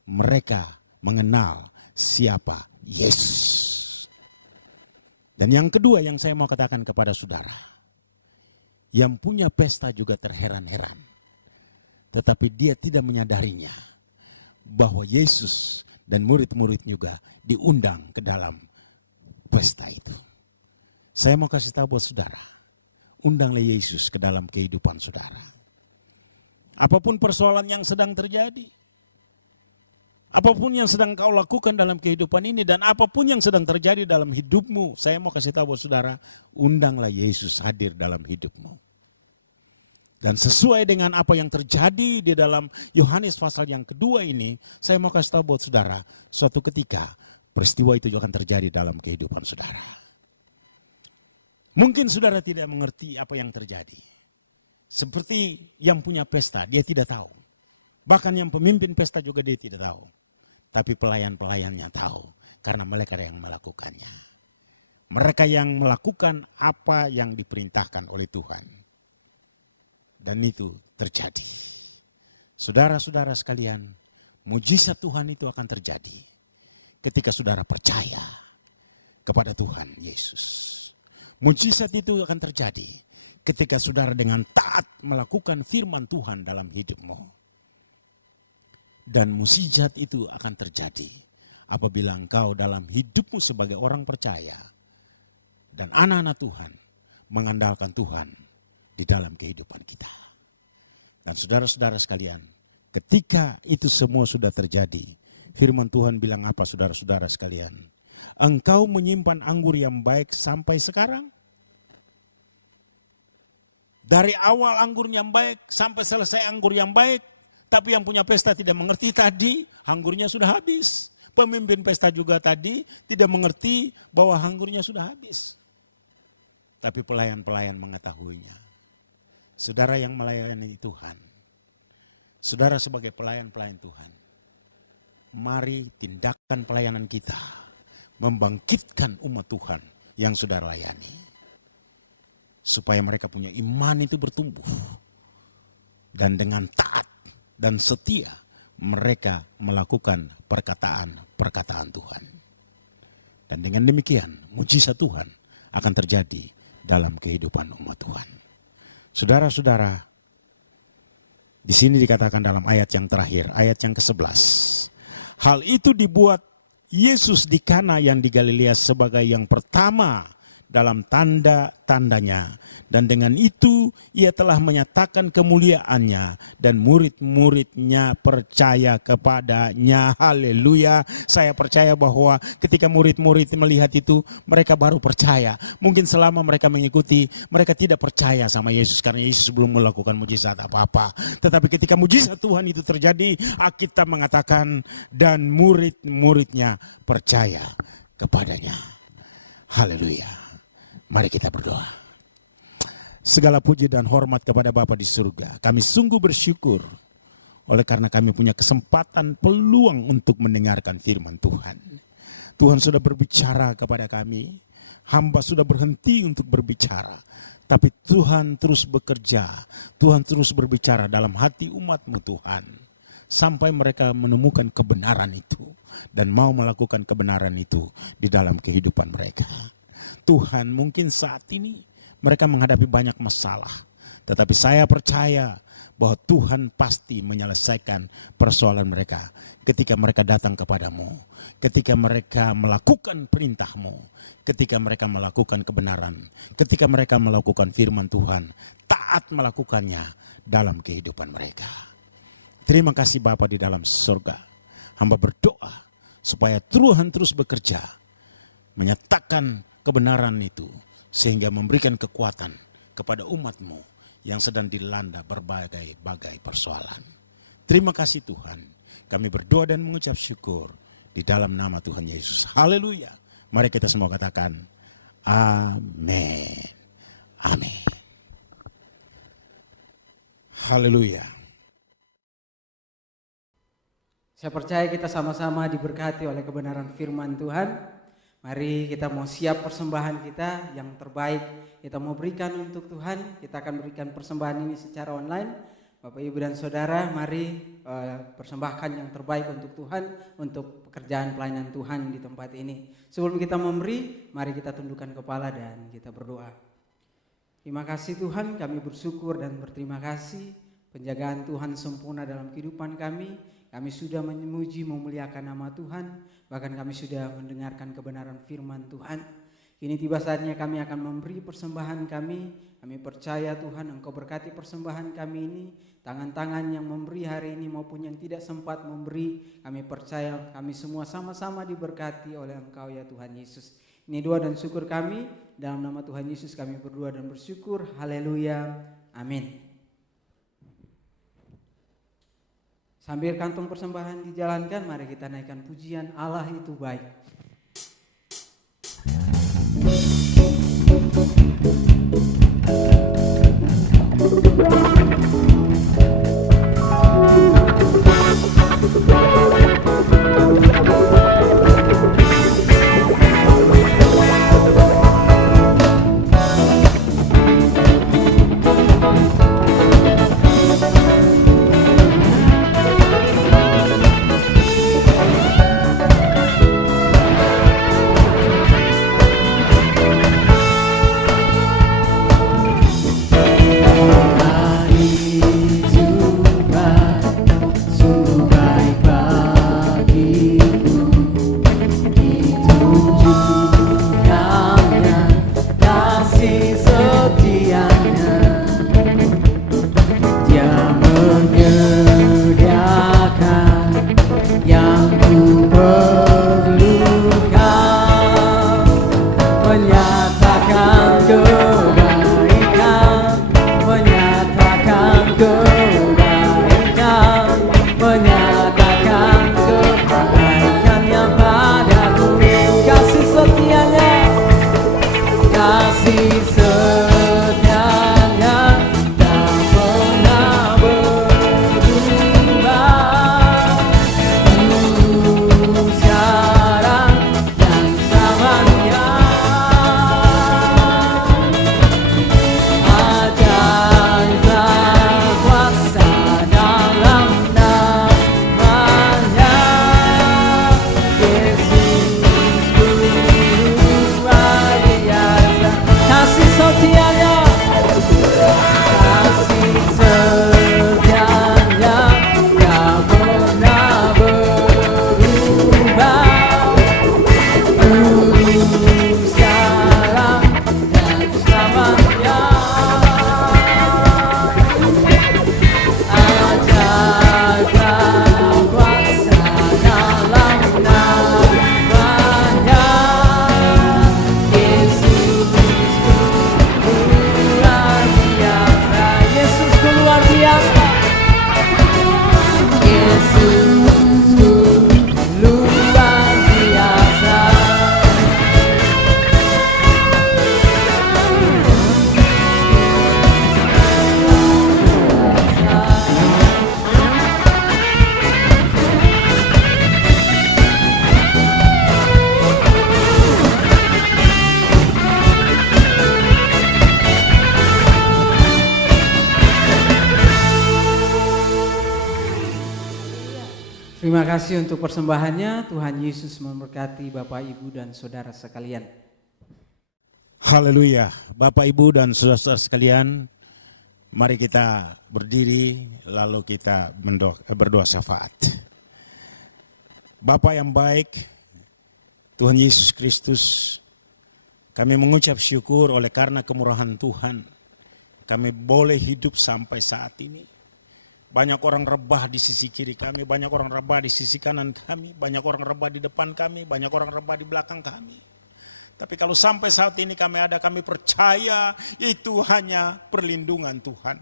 Mereka mengenal siapa Yesus. Dan yang kedua yang saya mau katakan kepada saudara, yang punya pesta juga terheran-heran. Tetapi dia tidak menyadarinya bahwa Yesus dan murid-murid juga diundang ke dalam pesta itu. Saya mau kasih tahu buat saudara, undanglah Yesus ke dalam kehidupan saudara. Apapun persoalan yang sedang terjadi, apapun yang sedang kau lakukan dalam kehidupan ini, dan apapun yang sedang terjadi dalam hidupmu, saya mau kasih tahu buat saudara, undanglah Yesus hadir dalam hidupmu. Dan sesuai dengan apa yang terjadi di dalam Yohanes pasal yang kedua ini, saya mau kasih tahu buat saudara, suatu ketika peristiwa itu juga akan terjadi dalam kehidupan saudara. Mungkin saudara tidak mengerti apa yang terjadi. Seperti yang punya pesta, dia tidak tahu. Bahkan yang pemimpin pesta juga dia tidak tahu. Tapi pelayan-pelayannya tahu, karena mereka yang melakukannya. Mereka yang melakukan apa yang diperintahkan oleh Tuhan. Dan itu terjadi. Saudara-saudara sekalian, mujizat Tuhan itu akan terjadi ketika saudara percaya kepada Tuhan Yesus. Mujizat itu akan terjadi ketika saudara dengan taat melakukan firman Tuhan dalam hidupmu. Dan mujizat itu akan terjadi apabila engkau dalam hidupmu sebagai orang percaya dan anak-anak Tuhan mengandalkan Tuhan di dalam kehidupan kita. Dan saudara-saudara sekalian, ketika itu semua sudah terjadi, firman Tuhan bilang apa saudara-saudara sekalian? Engkau menyimpan anggur yang baik sampai sekarang? Dari awal anggur yang baik sampai selesai anggur yang baik, tapi yang punya pesta tidak mengerti tadi, anggurnya sudah habis. Pemimpin pesta juga tadi tidak mengerti bahwa anggurnya sudah habis. Tapi pelayan-pelayan mengetahuinya. Saudara yang melayani Tuhan, saudara sebagai pelayan-pelayan Tuhan, mari tindakan pelayanan kita membangkitkan umat Tuhan yang saudara layani. Supaya mereka punya iman itu bertumbuh. Dan dengan taat dan setia mereka melakukan perkataan-perkataan Tuhan. Dan dengan demikian mujizat Tuhan akan terjadi dalam kehidupan umat Tuhan. Saudara-saudara, di sini dikatakan dalam ayat yang terakhir, ayat yang ke-11. Hal itu dibuat Yesus di Kana yang di Galilea sebagai yang pertama dalam tanda-tandanya. Dan dengan itu ia telah menyatakan kemuliaannya dan murid-muridnya percaya kepadanya. Haleluya. Saya percaya bahwa ketika murid-murid melihat itu mereka baru percaya. Mungkin selama mereka mengikuti mereka tidak percaya sama Yesus karena Yesus belum melakukan mujizat apa-apa. Tetapi ketika mujizat Tuhan itu terjadi, Alkitab mengatakan dan murid-muridnya percaya kepadanya. Haleluya. Mari kita berdoa. Segala puji dan hormat kepada Bapa di surga. Kami sungguh bersyukur oleh karena kami punya kesempatan peluang untuk mendengarkan firman Tuhan. Tuhan sudah berbicara kepada kami. Hamba sudah berhenti untuk berbicara. Tapi Tuhan terus bekerja. Tuhan terus berbicara dalam hati umat-Mu Tuhan. Sampai mereka menemukan kebenaran itu. Dan mau melakukan kebenaran itu di dalam kehidupan mereka. Tuhan mungkin saat ini mereka menghadapi banyak masalah. Tetapi saya percaya bahwa Tuhan pasti menyelesaikan persoalan mereka. Ketika mereka datang kepadamu. Ketika mereka melakukan perintah-Mu. Ketika mereka melakukan kebenaran. Ketika mereka melakukan firman Tuhan. Taat melakukannya dalam kehidupan mereka. Terima kasih Bapa di dalam surga. Hamba berdoa supaya Tuhan terus bekerja. Menyatakan kebenaran itu. Sehingga memberikan kekuatan kepada umat-Mu yang sedang dilanda berbagai-bagai persoalan. Terima kasih Tuhan. Kami berdoa dan mengucap syukur di dalam nama Tuhan Yesus. Haleluya. Mari kita semua katakan amin. Amin. Haleluya. Saya percaya kita sama-sama diberkati oleh kebenaran firman Tuhan. Mari kita mau siap persembahan kita yang terbaik kita mau berikan untuk Tuhan. Kita akan berikan persembahan ini secara online. Bapak Ibu dan Saudara, mari persembahkan yang terbaik untuk Tuhan, untuk pekerjaan pelayanan Tuhan di tempat ini. Sebelum kita memberi, mari kita tundukkan kepala dan kita berdoa. Terima kasih Tuhan, kami bersyukur dan berterima kasih. Penjagaan Tuhan sempurna dalam kehidupan kami. Kami sudah memuji memuliakan nama Tuhan. Bahkan kami sudah mendengarkan kebenaran firman Tuhan. Kini tiba saatnya kami akan memberi persembahan kami. Kami percaya Tuhan Engkau berkati persembahan kami ini. Tangan-tangan yang memberi hari ini maupun yang tidak sempat memberi. Kami percaya kami semua sama-sama diberkati oleh Engkau ya Tuhan Yesus. Ini doa dan syukur kami. Dalam nama Tuhan Yesus kami berdoa dan bersyukur. Haleluya. Amin. Sambil kantong persembahan dijalankan, mari kita naikkan pujian Allah itu baik. Terima kasih untuk persembahannya. Tuhan Yesus memberkati Bapak, Ibu, dan Saudara sekalian. Haleluya. Bapak, Ibu, dan saudara-saudara sekalian, mari kita berdiri lalu kita berdoa syafaat. Bapa yang baik, Tuhan Yesus Kristus, kami mengucap syukur oleh karena kemurahan Tuhan. Kami boleh hidup sampai saat ini. Banyak orang rebah di sisi kiri kami, banyak orang rebah di sisi kanan kami, banyak orang rebah di depan kami, banyak orang rebah di belakang kami. Tapi kalau sampai saat ini kami percaya itu hanya perlindungan Tuhan.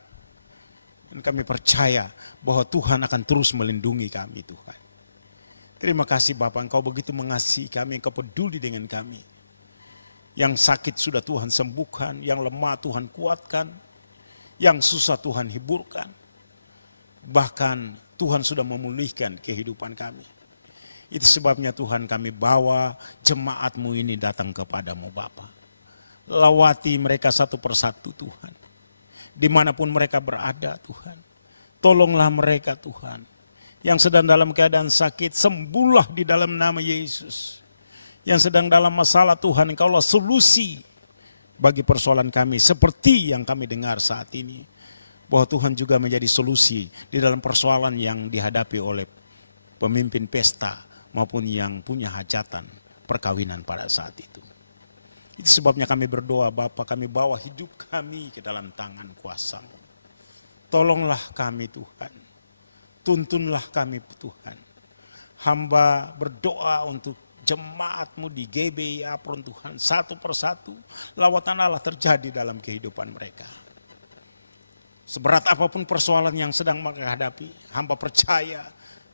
Dan kami percaya bahwa Tuhan akan terus melindungi kami, Tuhan. Terima kasih Bapa, Engkau begitu mengasihi kami, Engkau peduli dengan kami. Yang sakit sudah Tuhan sembuhkan, yang lemah Tuhan kuatkan, yang susah Tuhan hiburkan. Bahkan Tuhan sudah memulihkan kehidupan kami. Itu sebabnya Tuhan kami bawa jemaat-Mu ini datang kepadamu Bapa. Lawati mereka satu persatu Tuhan. Dimanapun mereka berada Tuhan. Tolonglah mereka Tuhan. Yang sedang dalam keadaan sakit, sembuhlah di dalam nama Yesus. Yang sedang dalam masalah Tuhan, Engkaulah solusi bagi persoalan kami. Seperti yang kami dengar saat ini. Bahwa Tuhan juga menjadi solusi di dalam persoalan yang dihadapi oleh pemimpin pesta maupun yang punya hajatan perkawinan pada saat itu. Itu sebabnya kami berdoa Bapa, kami bawa hidup kami ke dalam tangan kuasa-Mu. Tolonglah kami Tuhan, tuntunlah kami Tuhan. Hamba berdoa untuk jemaat-Mu di GBI Apron Tuhan, satu persatu lawatan Allah terjadi dalam kehidupan mereka. Seberat apapun persoalan yang sedang mereka hadapi, hamba percaya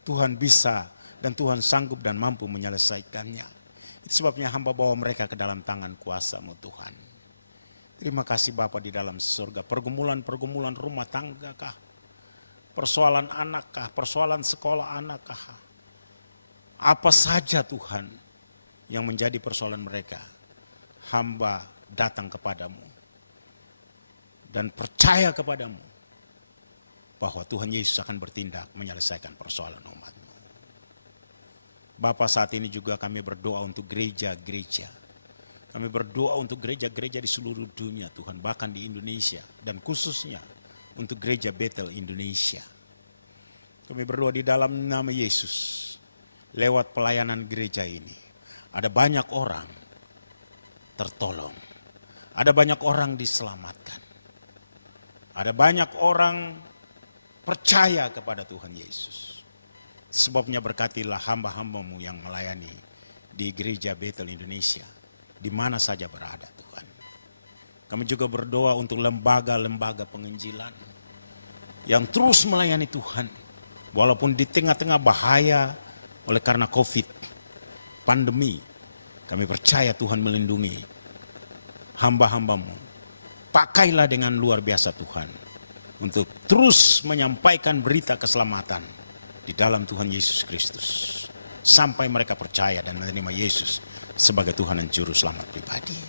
Tuhan bisa dan Tuhan sanggup dan mampu menyelesaikannya. Itu sebabnya hamba bawa mereka ke dalam tangan kuasa-Mu Tuhan. Terima kasih Bapa di dalam surga. Pergumulan-pergumulan rumah tangga kah? Persoalan anak kah? Persoalan sekolah anak kah? Apa saja Tuhan yang menjadi persoalan mereka, hamba datang kepadamu. Dan percaya kepadamu bahwa Tuhan Yesus akan bertindak menyelesaikan persoalan umat-Mu. Bapa, saat ini juga kami berdoa untuk gereja-gereja. Kami berdoa untuk gereja-gereja di seluruh dunia Tuhan, bahkan di Indonesia. Dan khususnya untuk gereja Bethel Indonesia. Kami berdoa di dalam nama Yesus. Lewat pelayanan gereja ini. Ada banyak orang tertolong. Ada banyak orang diselamatkan. Ada banyak orang percaya kepada Tuhan Yesus. Sebabnya berkatilah hamba-hamba-Mu yang melayani di gereja Bethel Indonesia. Di mana saja berada Tuhan. Kami juga berdoa untuk lembaga-lembaga penginjilan. Yang terus melayani Tuhan. Walaupun di tengah-tengah bahaya oleh karena COVID. Pandemi. Kami percaya Tuhan melindungi hamba-hamba-Mu. Pakailah dengan luar biasa Tuhan. Untuk terus menyampaikan berita keselamatan. Di dalam Tuhan Yesus Kristus. Sampai mereka percaya dan menerima Yesus. Sebagai Tuhan dan Juru Selamat pribadi.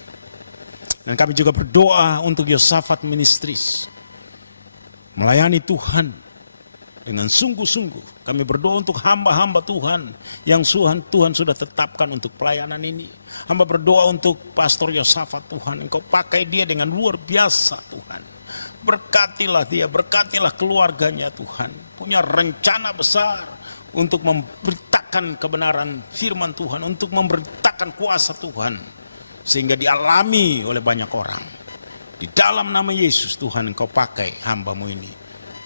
Dan kami juga berdoa untuk Yosafat Ministries. Melayani Tuhan. Dengan sungguh-sungguh. Kami berdoa untuk hamba-hamba Tuhan. Yang Tuhan sudah tetapkan untuk pelayanan ini. Hamba berdoa untuk Pastor Yosafat Tuhan. Engkau pakai dia dengan luar biasa Tuhan. Berkatilah dia, berkatilah keluarganya Tuhan. Punya rencana besar untuk memberitakan kebenaran firman Tuhan. Untuk memberitakan kuasa Tuhan. Sehingga dialami oleh banyak orang. Di dalam nama Yesus Tuhan Engkau pakai hamba-Mu ini.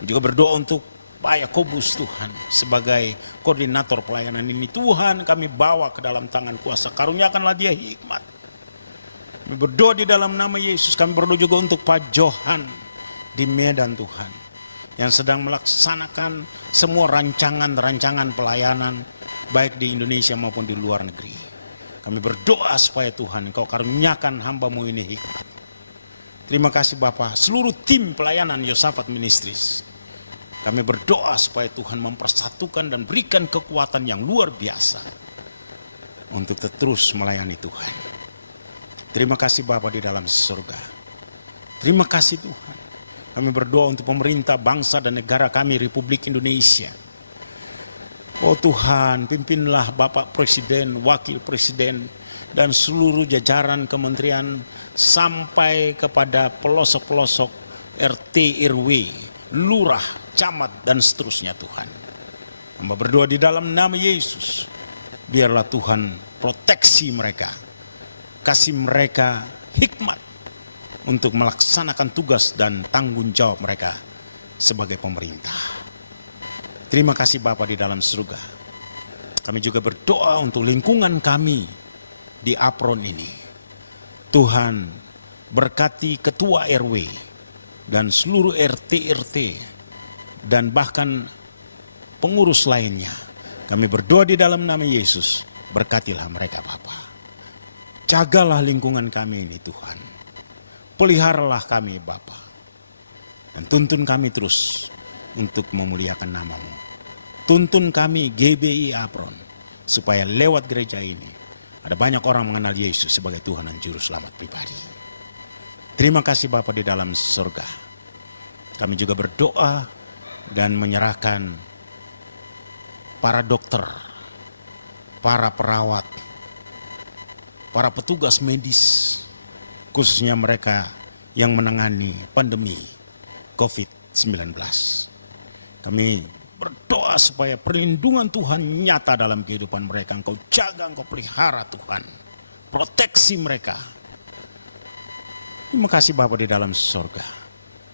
Juga berdoa untuk Pak Yakobus Tuhan sebagai koordinator pelayanan ini. Tuhan kami bawa ke dalam tangan kuasa. Karuniakanlah dia hikmat. Kami berdoa di dalam nama Yesus. Kami berdoa juga untuk Pak Johan di Medan Tuhan. Yang sedang melaksanakan semua rancangan-rancangan pelayanan. Baik di Indonesia maupun di luar negeri. Kami berdoa supaya Tuhan Engkau karuniakan hamba-Mu ini hikmat. Terima kasih Bapa. Seluruh tim pelayanan Yosafat Ministries. Kami berdoa supaya Tuhan mempersatukan dan berikan kekuatan yang luar biasa untuk terus melayani Tuhan. Terima kasih Bapa di dalam surga. Terima kasih Tuhan. Kami berdoa untuk pemerintah, bangsa dan negara kami Republik Indonesia. Oh Tuhan, pimpinlah Bapak Presiden, Wakil Presiden, dan seluruh jajaran kementerian sampai kepada pelosok-pelosok RT, RW, lurah, camat, dan seterusnya Tuhan. Hamba berdoa di dalam nama Yesus, biarlah Tuhan proteksi mereka, kasih mereka hikmat untuk melaksanakan tugas dan tanggung jawab mereka sebagai pemerintah. Terima kasih Bapa di dalam surga. Kami juga berdoa untuk lingkungan kami di Apron ini. Tuhan berkati ketua RW dan seluruh RT dan bahkan pengurus lainnya. Kami berdoa di dalam nama Yesus, berkatilah mereka Bapa. Jagalah lingkungan kami ini Tuhan. Peliharalah kami Bapa. Dan tuntun kami terus untuk memuliakan nama-Mu. Tuntun kami GBI Apron, supaya lewat gereja ini ada banyak orang mengenal Yesus sebagai Tuhan dan Juru Selamat pribadi. Terima kasih Bapa di dalam surga. Kami juga berdoa dan menyerahkan para dokter, para perawat, para petugas medis, khususnya mereka yang menangani pandemi COVID-19. Kami berdoa supaya perlindungan Tuhan nyata dalam kehidupan mereka. Engkau jaga, Engkau pelihara Tuhan. Proteksi mereka. Terima kasih Bapa di dalam surga.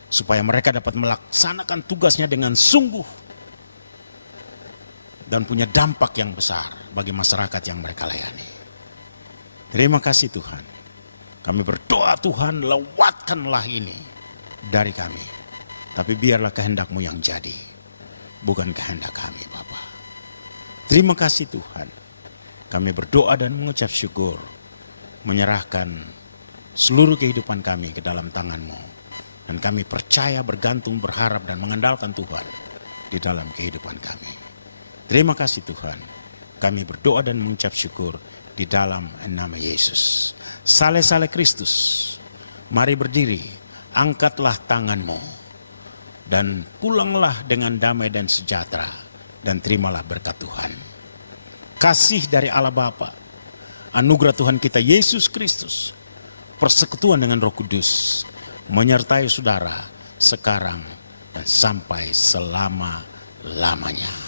Supaya mereka dapat melaksanakan tugasnya dengan sungguh. Dan punya dampak yang besar bagi masyarakat yang mereka layani. Terima kasih Tuhan. Kami berdoa Tuhan, lewatkanlah ini dari kami. Tapi biarlah kehendak-Mu yang jadi. Bukan kehendak kami Bapa. Terima kasih Tuhan. Kami berdoa dan mengucap syukur. Menyerahkan seluruh kehidupan kami ke dalam tangan-Mu. Dan kami percaya, bergantung, berharap dan mengandalkan Tuhan di dalam kehidupan kami. Terima kasih Tuhan. Kami berdoa dan mengucap syukur di dalam nama Yesus. Sale-sale Kristus. Mari berdiri. Angkatlah tangan-Mu. Dan pulanglah dengan damai dan sejahtera. Dan terimalah berkat Tuhan. Kasih dari Allah Bapa, anugerah Tuhan kita Yesus Kristus, persekutuan dengan Roh Kudus, menyertai saudara sekarang dan sampai selama-lamanya.